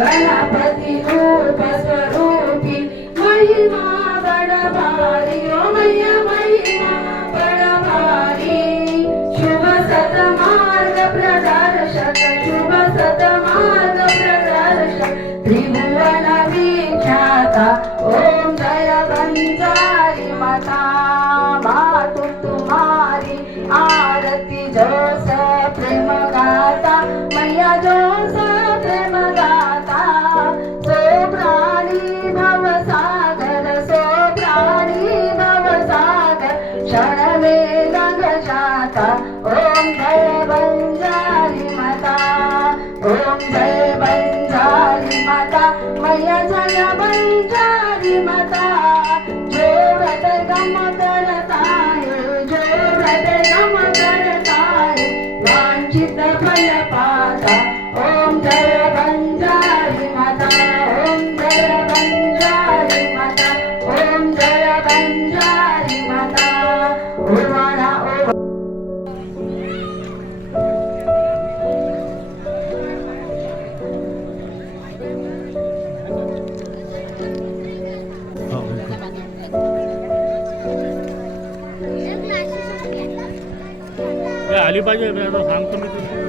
गणपति रूप स्वरूपी महिमा बड़ भारी, ओ मैया महिमा बड़ भारी। शुभ सतमार्ग प्रदर्शक, शुभ सतमार्ग प्रदर्शक, त्रिभुवन विख्याता ओम जय बंजारी माता। मातु तुम्हारी आरती जोस प्रेम गाता, मैया जोस प्रेम गाता। सो प्राणी भव सागर, सो प्राणी भव सागर, क्षण में लंघ जाता ओम जय बंजारी माता, ओम जय बंजारी माता, मैया जय बंजारी माता। जो व्रत गम करता है, जो व्रत गम करता है, वांछित फल पाता ओम जय बंजारी माता, ओम जय बंजारी माता, ओम जय बंजारी माता। ओवाळा ओ आली पाहिजे सांगतो मी तुला.